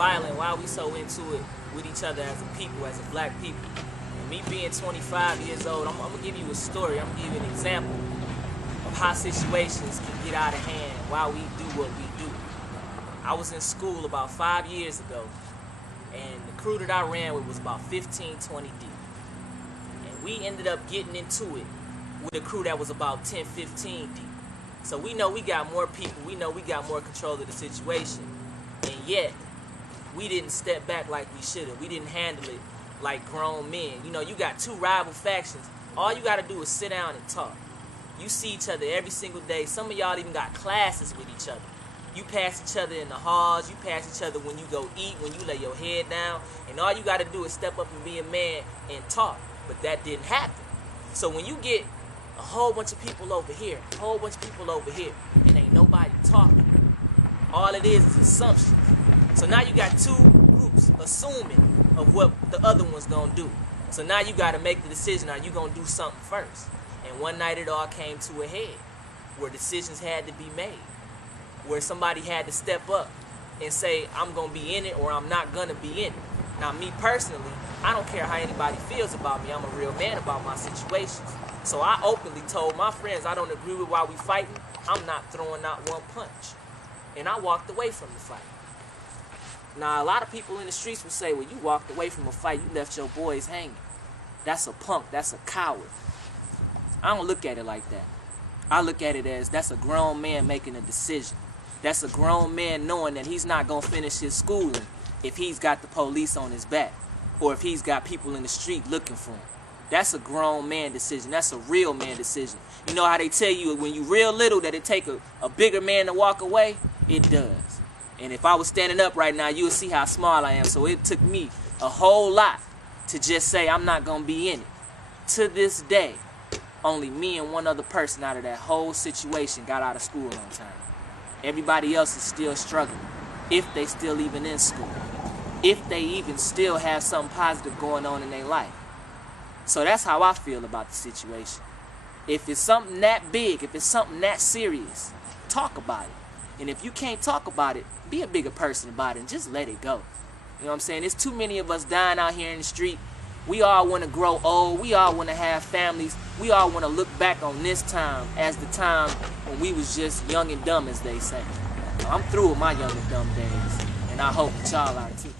violent? Why are we so into it with each other as a people, as a black people? And me being 25 years old, I'm gonna give you a story. I'm gonna give you an example of how situations can get out of hand while we do what we do. I was in school about 5 years ago, and the crew that I ran with was about 15, 20 deep. And we ended up getting into it with a crew that was about 10, 15 deep. So we know we got more people, we know we got more control of the situation, and yet we didn't step back like we should have. We didn't handle it like grown men. You know, you got two rival factions. All you got to do is sit down and talk. You see each other every single day. Some of y'all even got classes with each other. You pass each other in the halls. You pass each other when you go eat, when you lay your head down. And all you got to do is step up and be a man and talk. But that didn't happen. So when you get a whole bunch of people over here, a whole bunch of people over here, and ain't nobody talking, all it is assumptions. So now you got two groups assuming of what the other one's going to do. So now you got to make the decision, are you going to do something first? And one night it all came to a head where decisions had to be made, where somebody had to step up and say, I'm going to be in it or I'm not going to be in it. Now, me personally, I don't care how anybody feels about me. I'm a real man about my situations. So I openly told my friends I don't agree with why we fighting. I'm not throwing out one punch. And I walked away from the fight. Now, a lot of people in the streets will say, well, you walked away from a fight, you left your boys hanging. That's a punk, that's a coward. I don't look at it like that. I look at it as that's a grown man making a decision. That's a grown man knowing that he's not going to finish his schooling if he's got the police on his back or if he's got people in the street looking for him. That's a grown man decision. That's a real man decision. You know how they tell you when you real little that it take a bigger man to walk away? It does. And if I was standing up right now, you would see how small I am. So it took me a whole lot to just say I'm not going to be in it. To this day, only me and one other person out of that whole situation got out of school on time. Everybody else is still struggling, if they still even in school, if they even still have something positive going on in their life. So that's how I feel about the situation. If it's something that big, if it's something that serious, talk about it. And if you can't talk about it, be a bigger person about it and just let it go. You know what I'm saying? There's too many of us dying out here in the street. We all want to grow old. We all want to have families. We all want to look back on this time as the time when we was just young and dumb, as they say. I'm through with my young and dumb days, and I hope that y'all are too.